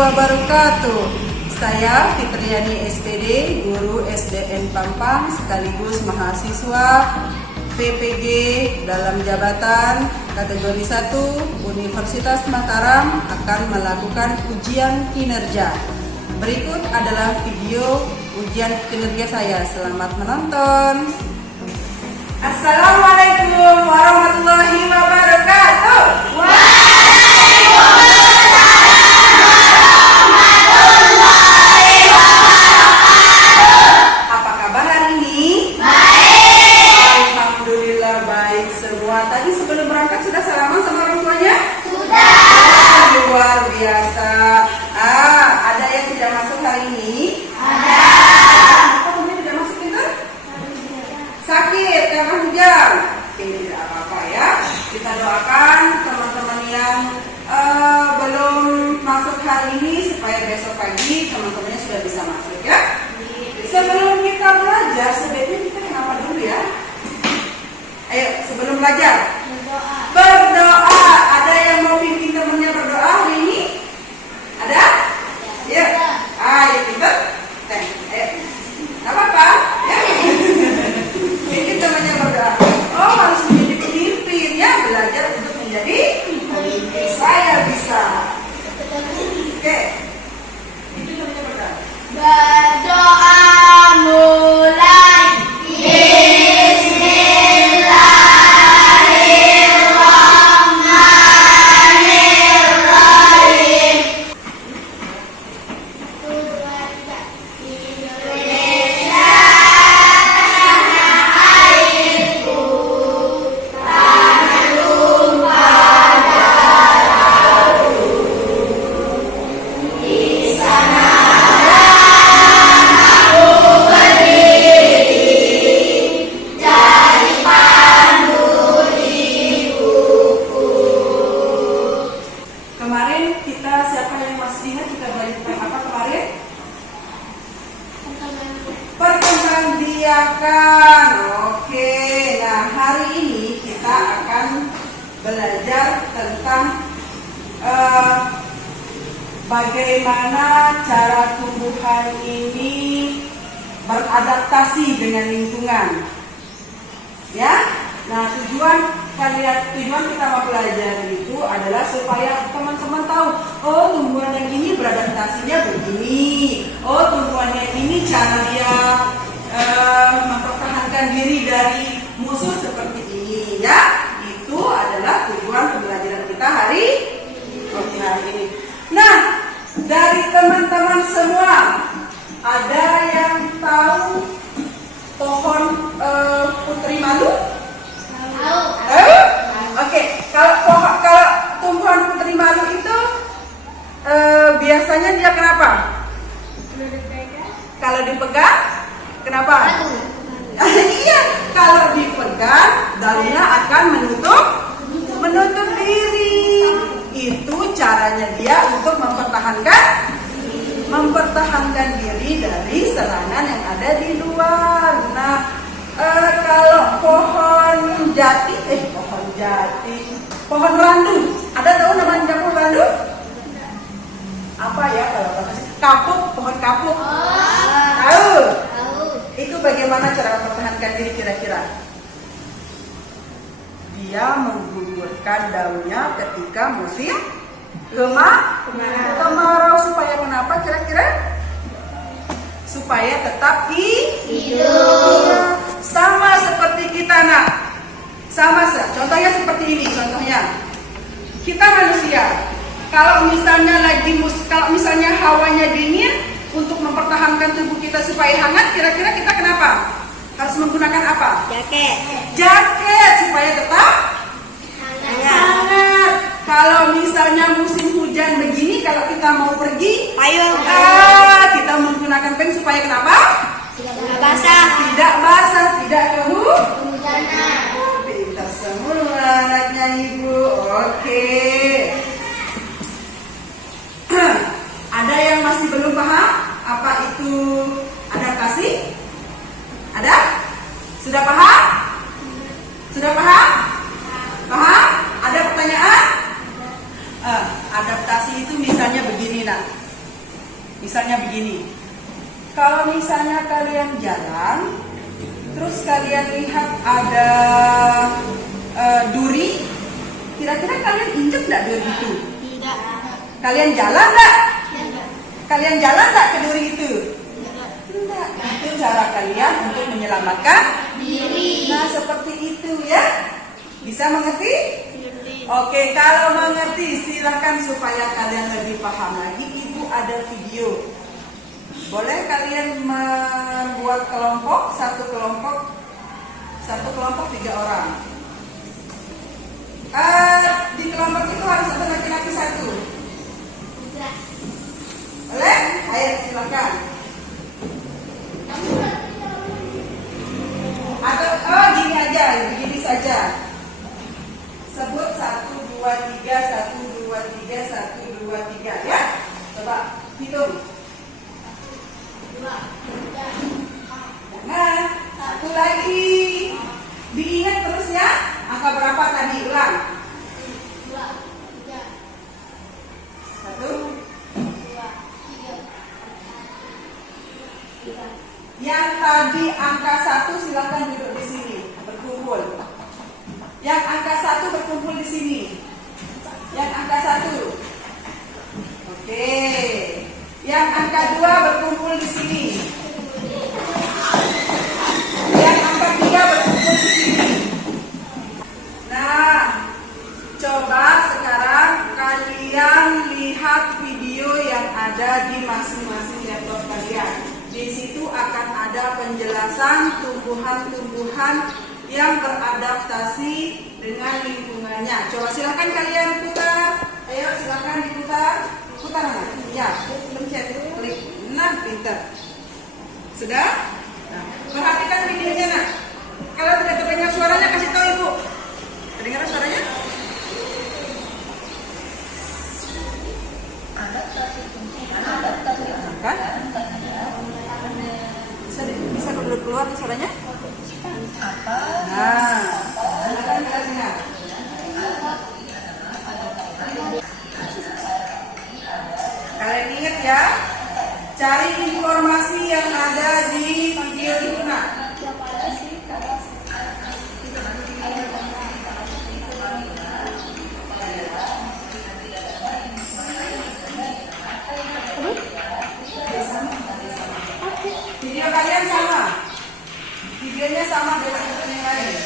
wabarakatuh. Saya Fitriani SPD, Guru SDN Pampang sekaligus mahasiswa PPG dalam jabatan kategori 1 Universitas Mataram akan melakukan ujian kinerja. Berikut adalah video ujian kinerja saya. Selamat menonton. Assalamualaikum warahmatullahi wabarakatuh. Apa kabar hari ini? Baik. Alhamdulillah baik semua. Tadi sebelum berangkat sudah salaman sama orang tuanya? Sudah. Luar biasa. Ada yang tidak masuk hari ini? Ada. Apa kamu tidak masuk pintar? Sakit karena hujan. Ini tidak apa-apa ya. Kita doakan teman-teman yang belum masuk hari ini supaya besok pagi teman-temannya sudah bisa masuk ya. Sebelum kita belajar, sebaiknya kita kenapa dulu ya? Ayo, sebelum belajar berdoa. Ada yang mau pimpin temannya berdoa hari ini? Ada? Ya. Ayo pintar. Ayo. Gak apa-apa ya. Pimpin temannya berdoa. Oh, harus menjadi pemimpin ya. Belajar untuk menjadi pemimpin. Saya bisa. Oke. Pimpin temannya berdoa. Berdoa mulai. Kemarin kita siapa yang masih ingat kita belajar tentang apa kemarin? Perkembangbiakan. Oke, nah hari ini kita akan belajar tentang bagaimana cara tumbuhan ini beradaptasi dengan lingkungan. Ya, nah tujuan kita mau belajar itu adalah supaya teman-teman tahu, oh tumbuhan yang ini beradaptasinya begini, oh tumbuhan yang ini cara dia mempertahankan diri dari musuh seperti ini ya. Itu adalah tujuan pembelajaran kita hari ini. Nah, dari teman-teman semua ada yang tahu pohon putri malu? Oke, kalau tumbuhan putri malu itu biasanya dia kenapa? Kalau dipegang, kenapa? Iya, kalau dipegang daunnya akan menutup diri. Itu caranya dia untuk mempertahankan diri dari serangan yang ada di luar. Nah, kalau pohon randu, ada tahu namanya pohon randu? Apa ya kalau kapuk, pohon kapuk? Tahu? Itu bagaimana cara mempertahankan diri kira-kira? Dia menggugurkan daunnya ketika musim kemarau. Supaya kenapa kira-kira? Supaya tetap hidup. Sama seperti kita nak. Contohnya seperti ini. Contohnya kita manusia. Kalau misalnya hawanya dingin, untuk mempertahankan tubuh kita supaya hangat, kira-kira kita kenapa? Harus menggunakan apa? Jaket supaya tetap hangat. Kalau misalnya musim hujan begini, kalau kita mau pergi, Payung. kita menggunakan payung supaya kenapa? Tidak basah. Tidak basah, tidak Kehujanan. Pintar semua anaknya ibu. Oke. Ada yang masih belum paham apa itu adaptasi? Ada? Sudah paham? Sudah paham? Paham? Ada pertanyaan? Adaptasi itu misalnya begini nak. Misalnya begini. Kalau misalnya kalian jalan, terus kalian lihat ada duri, kira-kira kalian injek nggak duri itu? Tidak. Kalian jalan nggak? Tidak. Kalian jalan nggak ke duri itu? Enggak. Itu cara kalian untuk menyelamatkan Diri. Nah, seperti itu ya. Bisa mengerti? Diri. Oke, kalau mengerti silahkan supaya kalian lebih paham lagi. Ibu ada video. Boleh kalian membuat kelompok, satu kelompok 3 orang. Di kelompok itu harus ada laki-laki 1. Tidak. Boleh? Ayo silakan. Atau gini aja, begini saja. Sebut 1, 2, 3, 1, 2, 3, 1, 2, 3 ya. Coba hitung. Jangan. Satu lagi. Diingat terus ya. Angka berapa tadi? Ulang. 1. Yang tadi angka 1 silakan duduk di sini, berkumpul. Yang angka 1 berkumpul di sini. Yang angka 1. Oke. Yang angka 2 berkumpul di sini. Yang angka 3 berkumpul di sini. Nah, coba sekarang kalian lihat video yang ada di masing-masing laptop kalian. Di situ akan ada penjelasan tumbuhan-tumbuhan yang beradaptasi dengan lingkungannya. Coba silakan kalian putar. Ayo silakan diputar. Putar mana? Ya, pencet klik. Nah, pintar. Sudah? Nah, perhatikan videonya nak. Kalau tidak terdengar suaranya kasih tahu ibu. Terdengar suaranya? Kan? Bisa keluar suaranya? Nah, silakan kita dengar. Kalian ingat ya, cari informasi yang ada di video itu nak. Video kalian sama, videonya sama dengan yang lain.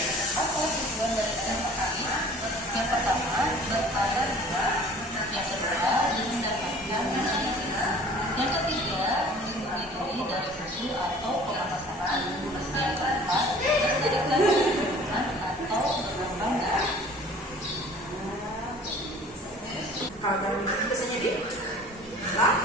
Yang pertama berpada dua, yang kedua diindahkan, yang ketiga dilindungi dari musuh atau pemanasan, yang keempat menjadikan lingkungan atau berkembang dari Kalau dalam itu biasanya di lah.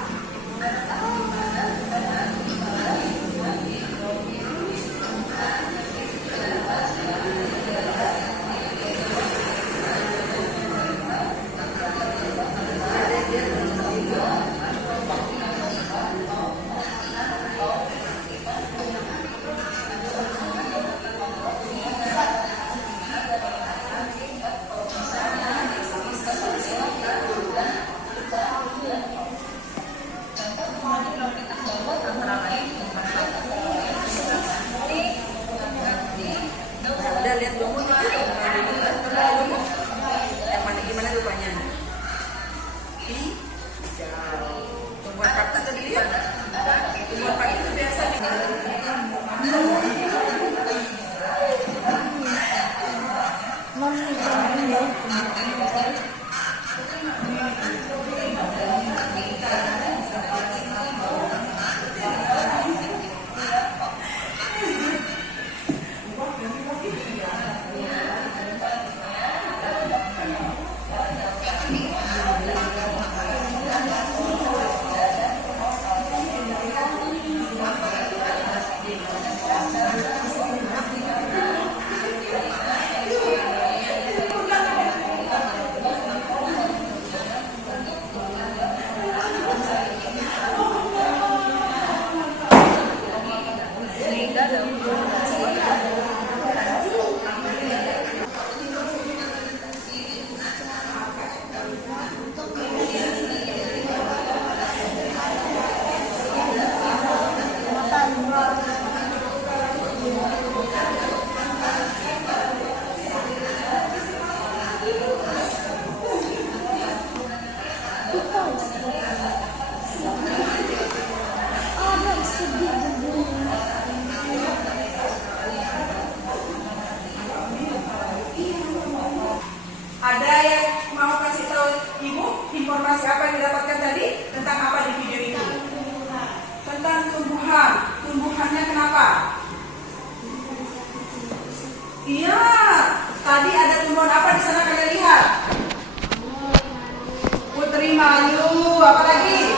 putri malu. Apa lagi?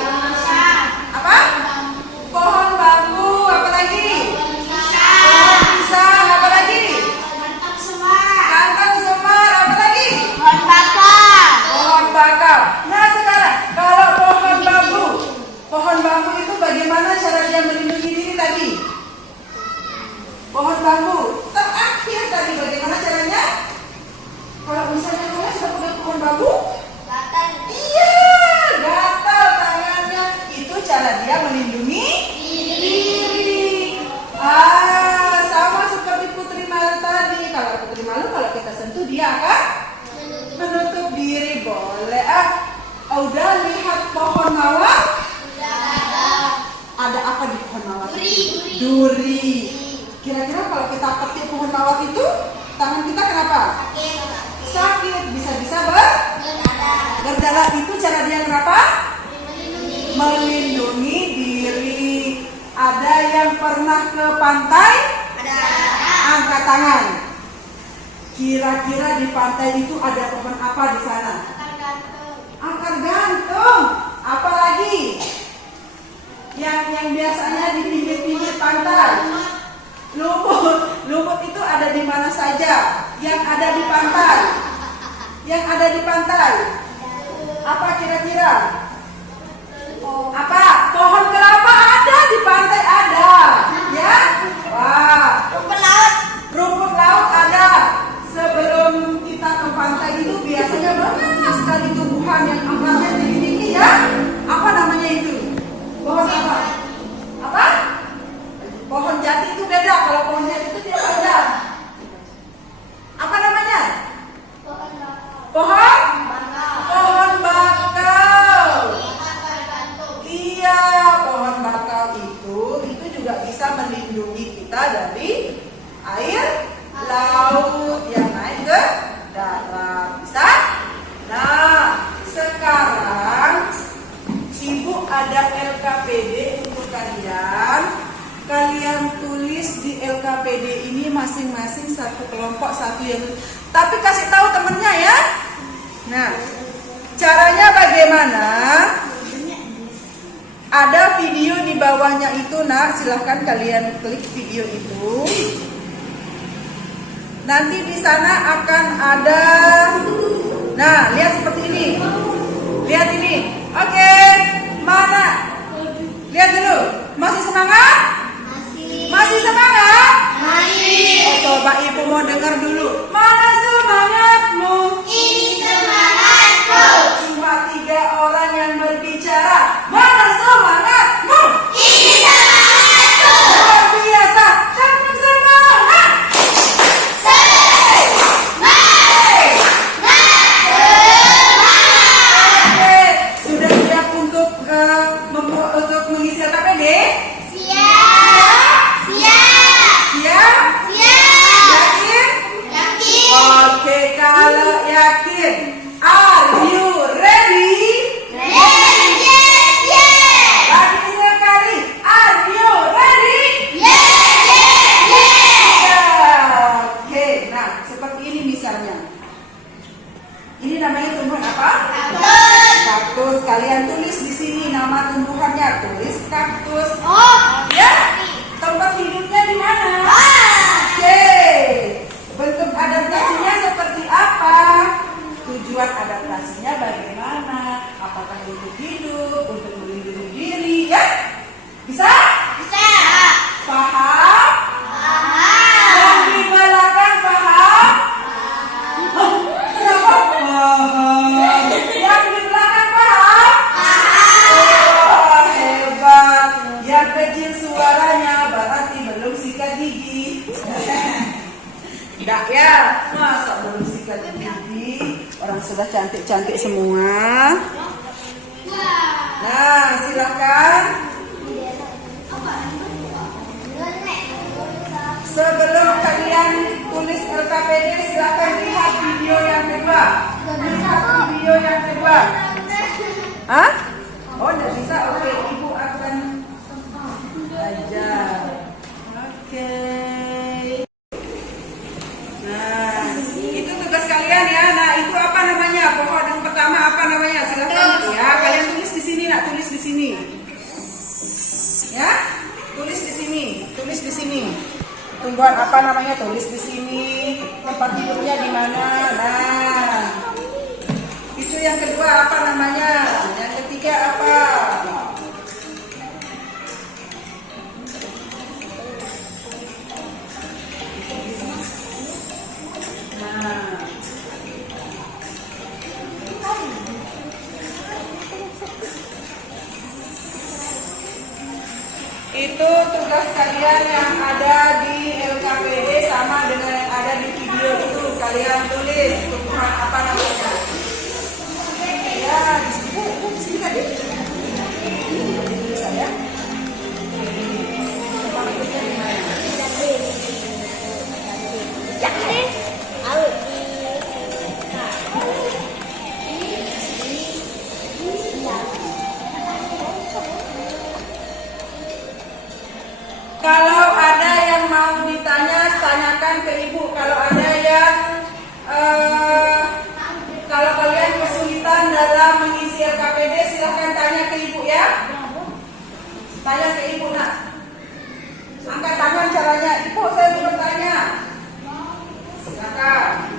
Apa? Pohon bambu. Apa lagi? Pohon pisang. Apa lagi? Kantong semar. Apa lagi? Pohon bakau. Nah sekarang kalau pohon bambu itu bagaimana cara dia melindungi diri tadi? Pohon bambu terakhir tadi bagaimana caranya? Kalau misalnya kalian sudah punya pohon bambu, iya, gatal tangannya. Itu cara dia melindungi diri. Sama seperti Putri Malu tadi. Kalau Putri Malu kalau kita sentuh dia akan menutup diri. Boleh. Udah lihat pohon mawar? Ada apa di pohon mawar? Duri. Kira-kira kalau kita petik pohon mawar itu, tangan kita kenapa? Sakit. Bisa-bisa berdarah. Itu cara dia kenapa? Melindungi diri. Ada yang pernah ke pantai? Angkat tangan. Kira-kira di pantai itu ada pohon apa di sana? Akar gantung. Apa lagi? Yang biasanya di pinggir-pinggir pantai. Lumut itu ada di mana saja? Yang ada di pantai. Apa kira-kira? Apa? Pohon kelapa ada di pantai ada. Ya? Wah. Rumput laut ada. Sebelum kita ke pantai itu biasanya banyak sekali tumbuhan yang akarnya tinggi-tinggi ya. Apa namanya itu? Pohon apa? Apa? Pohon jati itu beda. Kalau pohon jati itu dia panjang. Apa namanya? Pohon bakau. Iya, pohon bakau itu juga bisa melindungi kita dari air laut yang naik ke darat. Bisa? Nah, sekarang Ibu ada LKPD untuk kalian. Kalian tulis di LKPD ini masing-masing satu kelompok, satu yang. Tapi kasih tahu temennya ya. Nah, caranya bagaimana? Ada video di bawahnya itu, nak. Silahkan kalian klik video itu. Nanti di sana akan ada. Nah, lihat seperti ini. Lihat ini. Oke, mana? Lihat dulu. Masih semangat? Masih semangat? Coba ibu mau dengar dulu. Mana semangatmu? Ini semangatku. Cuma 3 orang yang berbicara. Mana semangatmu? Ini semangatku. Luar biasa. Kamu semangat. Oke, sudah siap untuk mengisi LKPD? Siap. Siap? Yakin? Oke, kalau yakin, are you ready? Lagi sekali, are you ready? Oke, nah seperti ini misalnya. Ini namanya tumbuhan apa? Kaktus. Kalian tulis di sini nama tumbuhannya. Tulis kaktus. Ya? Tempat hidupnya di mana? Oke. Bentuk adaptasinya seperti apa? Tujuan adaptasinya bagaimana? Apakah untuk hidup, untuk melindungi diri, ya? Bisa? Paham? Yang di belakang paham? Kenapa paham? Yang di belakang paham? Oh, hebat. Yang kecil suaranya berarti belum sikat gigi. Enggak ya? Masa belum sikat gigi? Orang sudah cantik-cantik semua. Nah, silakan. Sebelum kalian tulis LKPD, silakan lihat video yang kedua. Lihat video yang kedua. Hah? Oh, tidak bisa. Oke, ibu akan ajar. Oke. Nah, itu tugas kalian ya. Nah, itu apa namanya? Pohon yang pertama apa namanya? Silakan ya. apa namanya, tulis di sini. Tempat tidurnya di mana. Nah, itu yang kedua apa namanya. Yang ketiga apa? Nah, itu tugas kalian yang ada di LKPD sama dengan yang ada di video itu. Kalian tulis tumbuhan apa namanya. Ya, di sini kan ya. Ini saya. Tempat tidurnya di mana? Kalau ada yang mau ditanya, tanyakan ke ibu. Kalau ada yang kalau kalian kesulitan dalam mengisi LKPD, silahkan tanya ke ibu ya. Tanya ke ibu nak. Angkat tangan caranya. Ibu, saya mau bertanya. Silakan.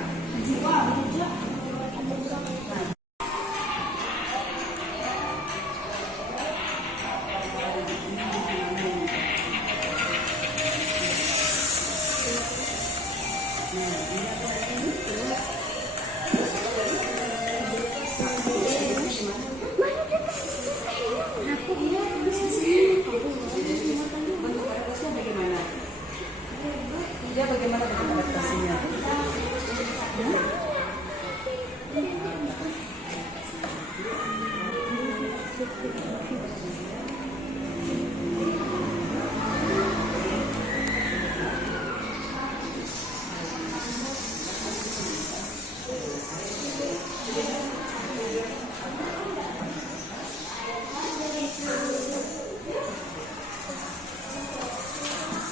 Dia bagaimana bentuk adaptasinya?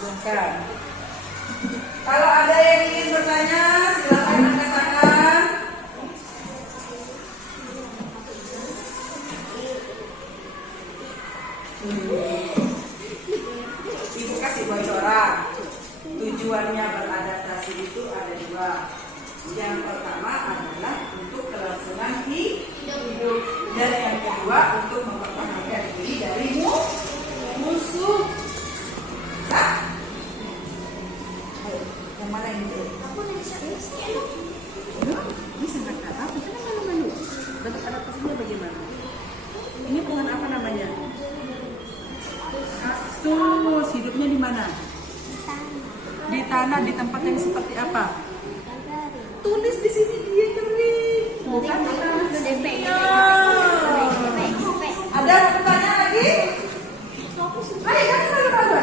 Silakan. Kalau ada yang ingin bertanya, silakan angkat tangan. Ibu kasih bocoran. Tujuannya beradaptasi itu ada dua. Yang pertama adalah untuk kelangsungan hidup, dan yang kedua untuk mempertahankan diri dari musuh. Nah, yang mana ini? Bisa nggak apa? Kita malu-malu. Bentuk adaptasinya bagaimana? Ini pohon apa namanya? Kaktus. Hidupnya di mana? Di tanah. Di tempat yang seperti apa? Tulis di sini dia kering. Bukan di tanah. Ada pertanyaan lagi? Ayo, jangan malu-malu.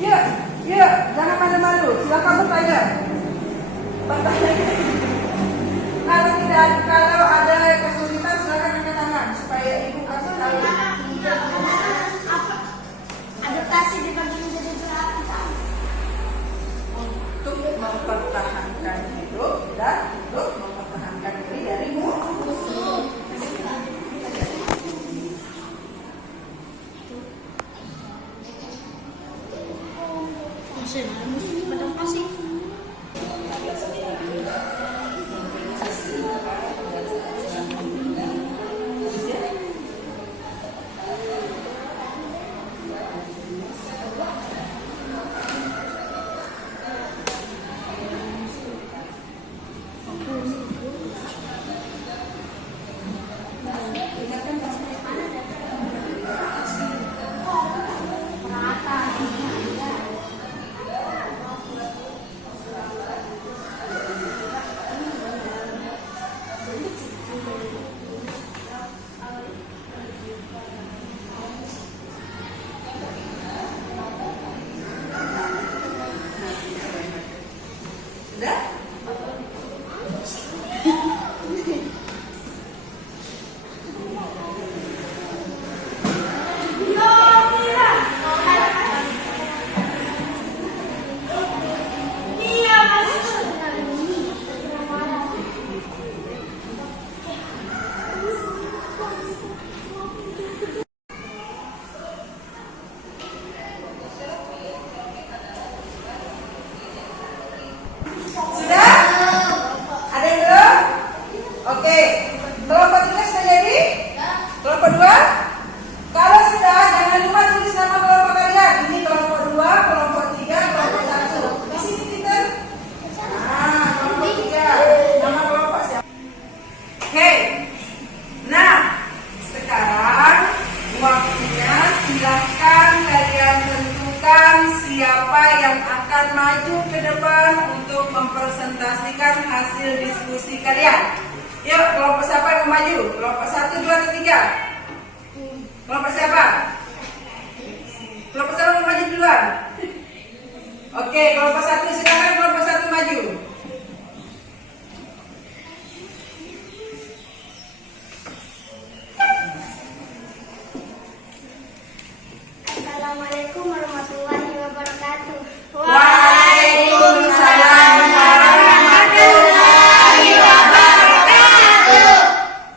Ya, jangan malu-malu. Silakan bertanya. Kalau ada kesulitan, silakan angkat tangan supaya ibu kasih tahu. Adaptasi dibagi menjadi berapa? Untuk mempertahankan hidup dan untuk mempertahankan diri dari musuh. Kelompok 1, 2, atau 3? Kelompok siapa? Kelompok siapa mau maju duluan? Oke, kelompok 1 silakan, kelompok 1 maju. Assalamualaikum warahmatullahi wabarakatuh. Waalaikumsalam warahmatullahi wabarakatuh.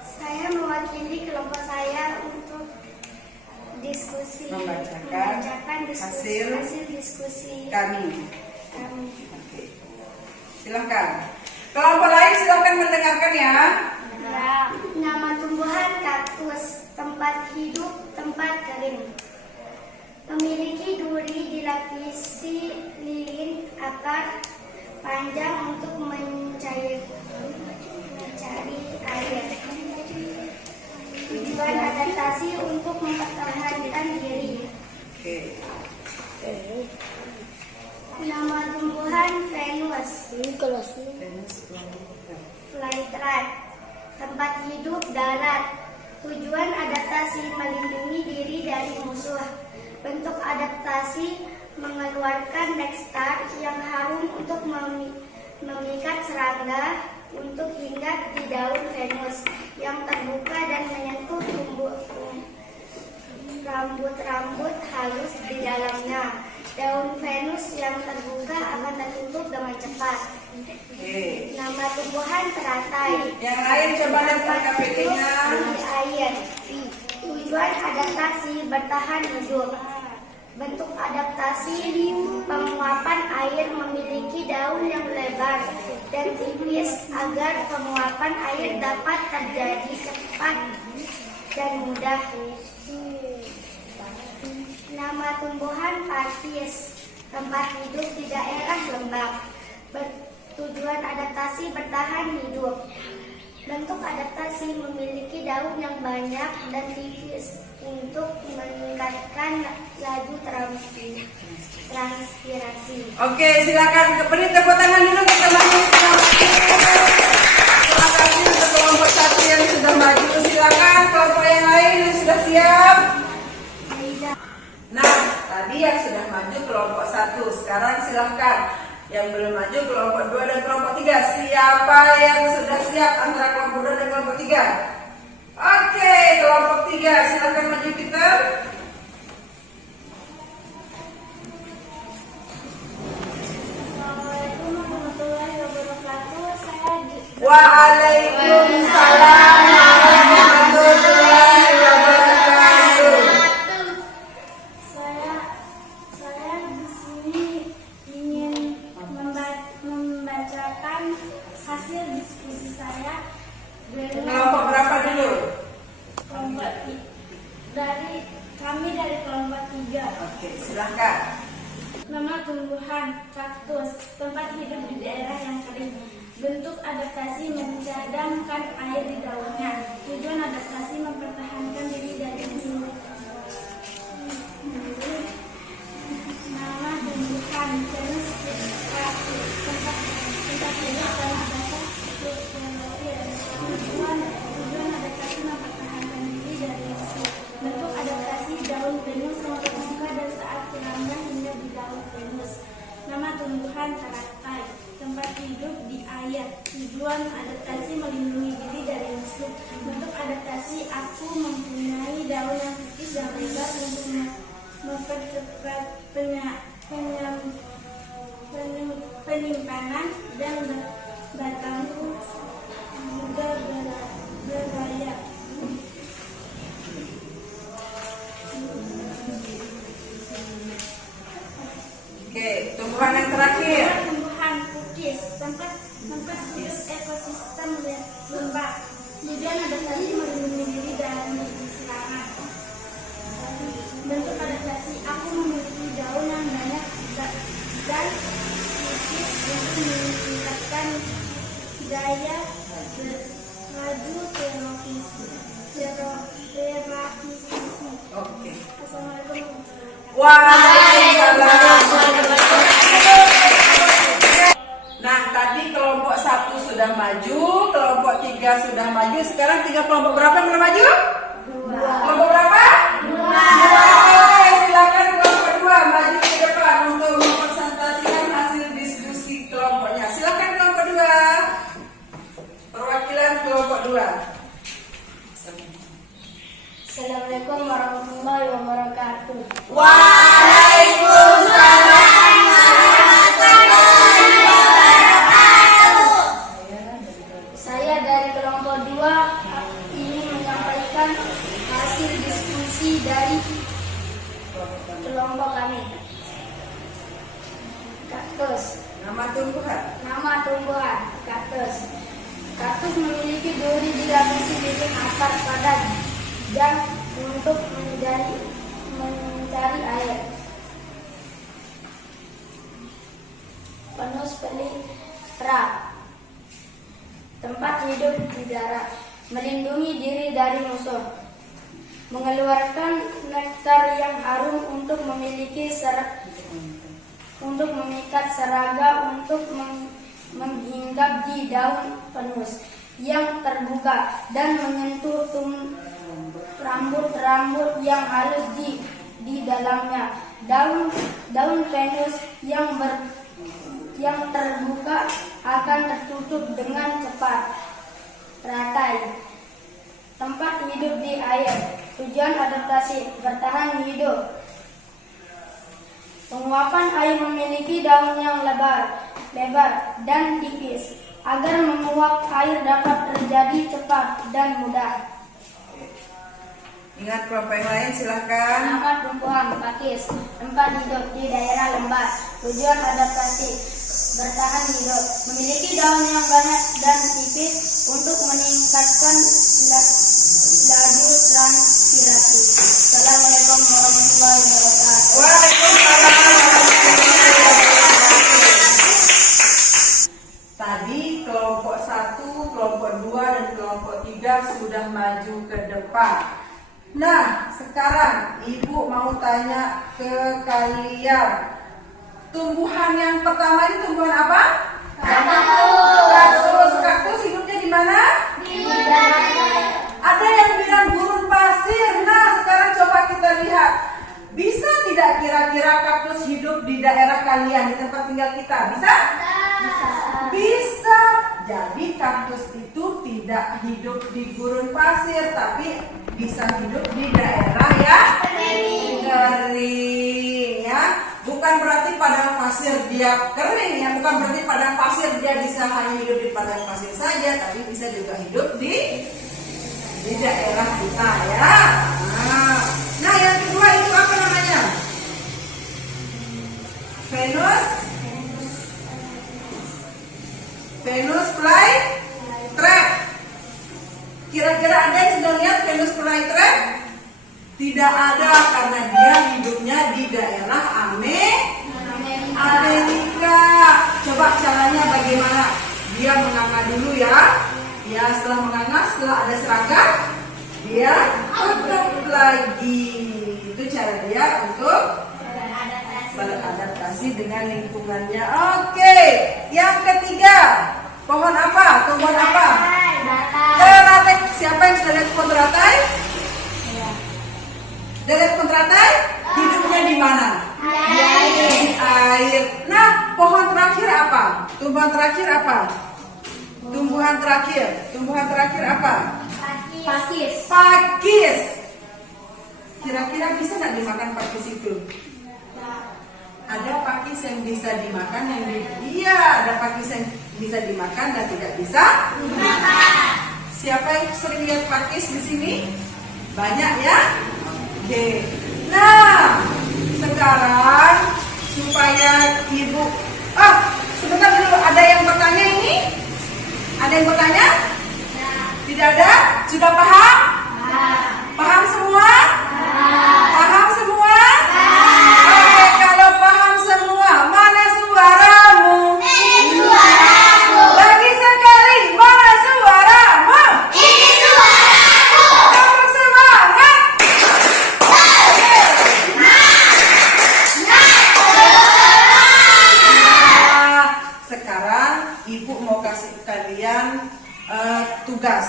Saya mewakili kelompok saya untuk diskusi Membacakan hasil hasil diskusi Kami. kami. Oke. Silakan. Kelompok lain silakan mendengarkan ya. Ya. Nama tumbuhan kaktus, tempat hidup, tempat kering. Memiliki duri dilapisi lilin akar panjang untuk mencari air. Tujuan adaptasi untuk mempertahankan diri. Oke. Nama tumbuhan Venus, flytrap, tempat hidup darat. Tujuan adaptasi melindungi diri dari musuh. Bentuk adaptasi mengeluarkan nektar yang harum untuk memikat serangga untuk hinggap di daun Venus yang terbuka dan menyentuh rambut-rambut halus di dalamnya. Daun Venus yang terbuka akan tertutup dengan cepat. Oke. Nama tumbuhan teratai. Yang lain coba lihat KPT-nya. Di air. Tujuan adaptasi bertahan hidup. Bentuk adaptasi penguapan air memiliki daun yang lebar dan tipis agar penguapan air dapat terjadi cepat dan mudah. Nama tumbuhan pakis, tempat hidup di daerah lembab. Tujuan adaptasi bertahan hidup. Bentuk adaptasi memiliki daun yang banyak dan tipis untuk meningkatkan laju transpirasi. Oke, silakan beri tepuk tangan dulu kita maju. Terima kasih untuk kelompok 1 yang sudah maju. Silakan kelompok yang lain yang sudah siap. Nah, tadi yang sudah maju kelompok 1. Sekarang silakan yang belum maju kelompok 2 dan kelompok 3. Siapa yang sudah siap antara kelompok 2 dan kelompok 3? Oke, kelompok 3 silakan maju Peter. Assalamualaikum warahmatullahi wabarakatuh. Waalaikumsalam warahmatullahi wabarakatuh. Saya di sini ingin membacakan hasil diskusi saya dengan Kelompok berapa dulu? dari kelompok 3. Oke, silahkan. Nama tumbuhan kaktus, tempat hidup di daerah yang kering. Bentuk adaptasi mencadangkan air di daunnya. Tujuan adaptasi mempertahankan diri dari musuh. Nama tumbuhan Venus kaktus, tempat hidup tanah basah subtropis. Tujuan adaptasi mempertahankan diri dari musuh. Bentuk adaptasi daun Venus yang terbuka dan saat serangga hingga di daun Venus. Nama tumbuhan teratai, tempat hidup di air. Tujuan adaptasi melindungi diri dari musuh. Bentuk adaptasi aku mempunyai daun yang tipis dan lebar untuk mempercepat penyimpanan dan batangku juga berlayar. Oke, tumbuhan yang terakhir. Tumbuhan pukis, tempat hidup ekosistem lembab. Tujuan adaptasi melindungi diri dari serangan. Bentuk adaptasi aku memiliki daun yang banyak dan tipis untuk meningkatkan daya laju terapisisi. Oke. Assalamualaikum. Waalaikumsalam. Nah, tadi kelompok 1 sudah maju, kelompok 3 3 sudah maju. Sekarang 3 kelompok berapa yang belum maju? 2. Kelompok berapa? 2. Oke, silakan kelompok 2 maju ke depan untuk mempresentasikan hasil diskusi kelompoknya. Silakan kelompok 2. Perwakilan kelompok 2. Assalamualaikum warahmatullahi wabarakatuh. Waalaikumsalam warahmatullahi wabarakatuh. Saya dari kelompok 2 ingin menyampaikan hasil diskusi dari kelompok kami. Kaktus. Nama tumbuhan. Nama tumbuhan kaktus. Kaktus memiliki duri di lapisi bikin akar padat dan untuk mencari air. Penuh pelihara, tempat hidup di darat, melindungi diri dari musuh, mengeluarkan nektar yang harum untuk untuk memikat serangga, untuk menghinggap di daun penus yang terbuka dan menyentuh rambut-rambut yang halus di dalamnya. Daun penus yang terbuka akan tertutup dengan cepat. Ratai, tempat hidup di air, tujuan adaptasi, bertahan hidup. Penguapan air memiliki daun yang lebar dan tipis agar menguap air dapat terjadi cepat dan mudah. Ingat kelompok yang lain silahkan. Nama tumbuhan pakis, tempat hidup di daerah lembah, tujuan adaptasi, bertahan hidup, memiliki daun yang banyak dan tipis untuk meningkatkan laju transpirasi. Assalamualaikum warahmatullahi wabarakatuh. Waalaikumsalam warahmatullahi wabarakatuh. Tadi kelompok 1, kelompok 2, dan kelompok 3 sudah maju ke depan. Nah, sekarang Ibu mau tanya ke kalian. Tumbuhan yang pertama ini tumbuhan apa? Kaktus. Kaktus hidupnya di mana? Di darat. Ada yang bilang gurun pasir. Nah, sekarang coba kita lihat. Bisa tidak kira-kira kaktus hidup di daerah kalian, di tempat tinggal kita? Bisa? Bisa. Jadi kaktus itu tidak hidup di gurun pasir, tapi bisa hidup di daerah ya kering ya. Bukan berarti padang pasir dia kering ya, bukan berarti padang pasir dia bisa hanya hidup di padang pasir saja, tapi bisa juga hidup di daerah kita ya. Nah, yang kedua itu apa namanya? Venus flytrap. Kira-kira ada yang sudah lihat Venus flytrap? Tidak ada, karena dia hidupnya di daerah Amerika. Coba caranya bagaimana? Dia menganga dulu ya. Ya, setelah menganga, setelah ada serangga, dia tutup lagi. Itu cara dia untuk beradaptasi dengan lingkungannya. Oke, yang ketiga, pohon apa? Tumbuhan apa? Teratai. Siapa yang sudah lihat pohon teratai? Sudah lihat pohon teratai? Hidupnya di mana? Di air. Nah, pohon terakhir apa? Tumbuhan terakhir apa? Tumbuhan terakhir apa? Pakis. Kira-kira bisa nggak dimakan pakis itu? Ada pakis yang bisa dimakan, ada pakis yang bisa dimakan dan tidak bisa dimakan. Siapa yang sering lihat pakis di sini? Banyak ya? Oke. Nah, sekarang supaya Ibu sebentar dulu, ada yang bertanya ini? Ada yang bertanya? Tidak ada? Sudah paham? Paham semua? Paham semua? Oke, kalau paham semua, mana suaramu? Ini suaraku. Lagi sekali, mana suaramu? Ini suaraku. Kamu semangat. Sekarang Ibu mau kasih kalian tugas.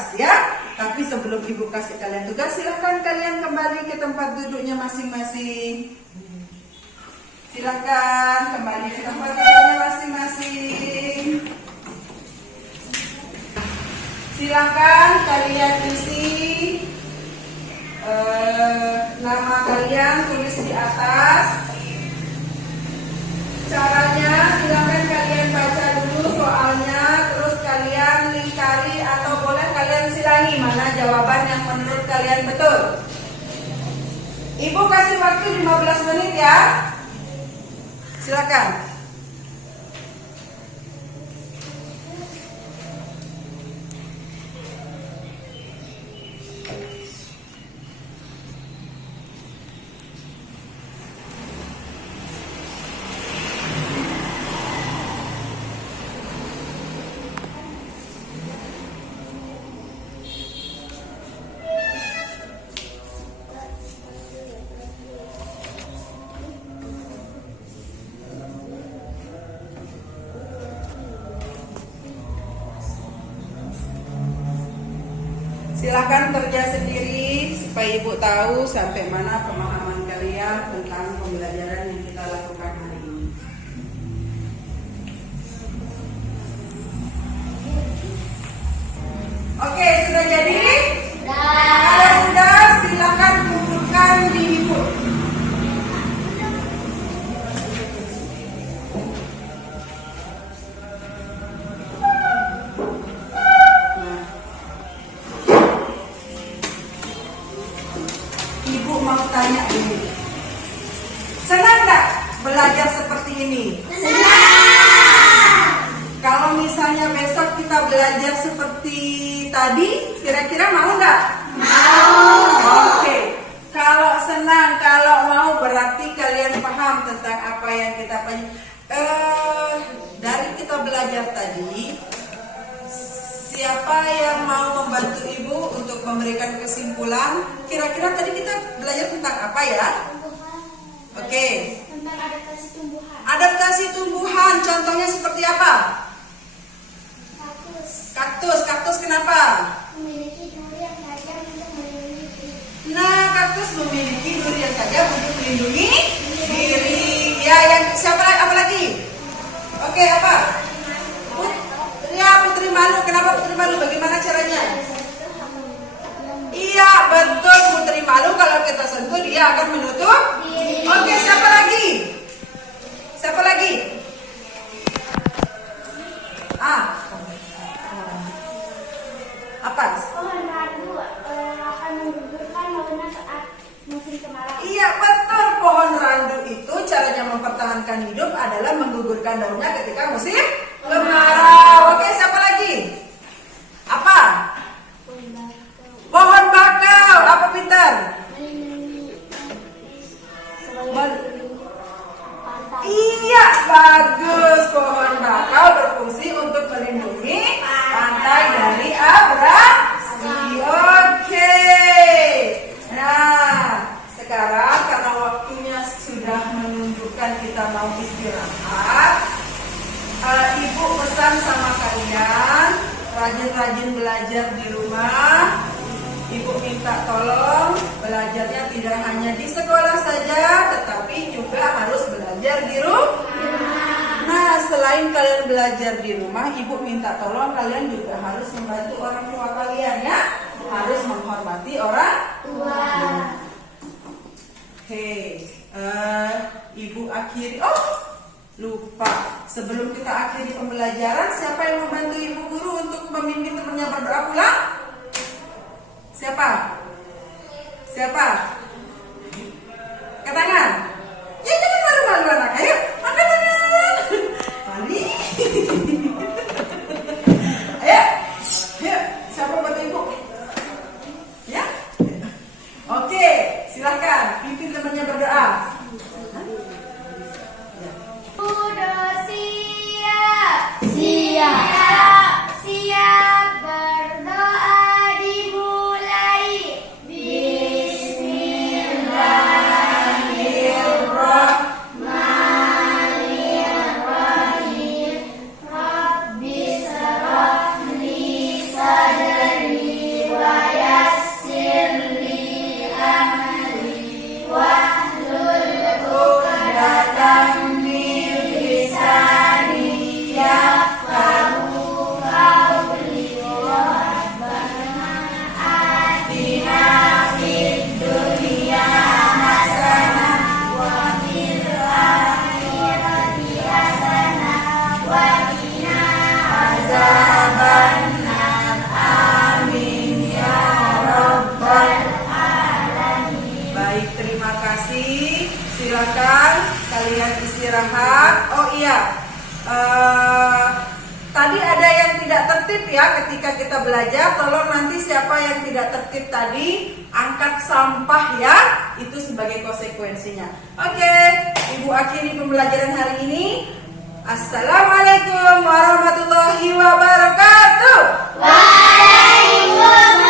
kalian kembali ke tempat duduknya masing-masing. Silakan kembali ke tempat duduknya masing-masing. Silakan kalian isi nama kalian, tulis di atas. Caranya silakan kalian baca dulu soalnya, terus kalian lingkari atau boleh kalian silangi mana jawaban yang menurut kalian betul. Ibu kasih waktu 15 menit ya. Silakan. Silakan kerja sendiri supaya ibu tahu sampai mana pemahaman kalian tentang pembelajaran yang kita lakukan hari ini. Oke, sudah jadi? Kalau sudah, silakan kumpulkan di ibu. Ibu mau tanya ini, senang nggak belajar seperti ini? Senang. Kalau misalnya besok kita belajar seperti tadi, kira-kira mau nggak? Mau. Oke. Kalau senang, kalau mau berarti kalian paham tentang apa yang kita dari kita belajar tadi. Siapa yang mau membantu ibu untuk memberikan kesimpulan? Kira-kira tadi kita belajar tentang apa ya? Oke. Tentang adaptasi tumbuhan. Adaptasi tumbuhan, contohnya seperti apa? Kaktus kenapa? Memiliki duri yang tajam untuk melindungi diri. Nah, kaktus memiliki duri yang tajam untuk melindungi diri. Ya, yang siapa? Apa lagi? Oke, apa? Ya, putri malu. Kenapa putri malu? Bagaimana caranya? Iya, betul, putri malu kalau kita sentuh dia akan menutup diri. Oke, siapa lagi? Siapa lagi? Apa? Pohon randu akan menggugurkan daunnya saat musim kemarau. Iya, betul, pohon randu itu caranya mempertahankan hidup adalah menggugurkan daunnya ketika musim kemarau. Oke, siapa lagi? Apa? Pohon bakau. Apa pintar? Iya, bagus. Pohon bakau berfungsi untuk melindungi pantai dari abrasi. Oke. Nah, sekarang karena waktunya sudah menunjukkan kita mau istirahat, ibu pesan sama kalian rajin-rajin belajar di rumah. Ibu minta tolong belajarnya tidak hanya di sekolah saja, tetapi juga harus belajar di rumah. Nah, selain kalian belajar di rumah, ibu minta tolong kalian juga harus membantu orang tua kalian ya. Harus menghormati orang tua. Ibu akhiri. Oh, lupa. Sebelum kita akhiri pembelajaran, siapa yang membantu ibu guru untuk memimpin temannya berdoa pulang? Siapa? Siapa? Angkat tangan. Ya, jangan malu-malu anak. Ayo, angkat tangan. Mari. Ayo. Ayo, siapa bantu ibu? Ya? Oke, silakan pimpin temannya berdoa. Udah siap. Siap. Siap berdoa dimulai. Bismillahirrahmanirrahim. kita belajar, tolong nanti siapa yang tidak tertib tadi angkat sampah ya, itu sebagai konsekuensinya. Oke, Ibu akhiri pembelajaran hari ini. Assalamualaikum warahmatullahi wabarakatuh. Waalaikumsalam.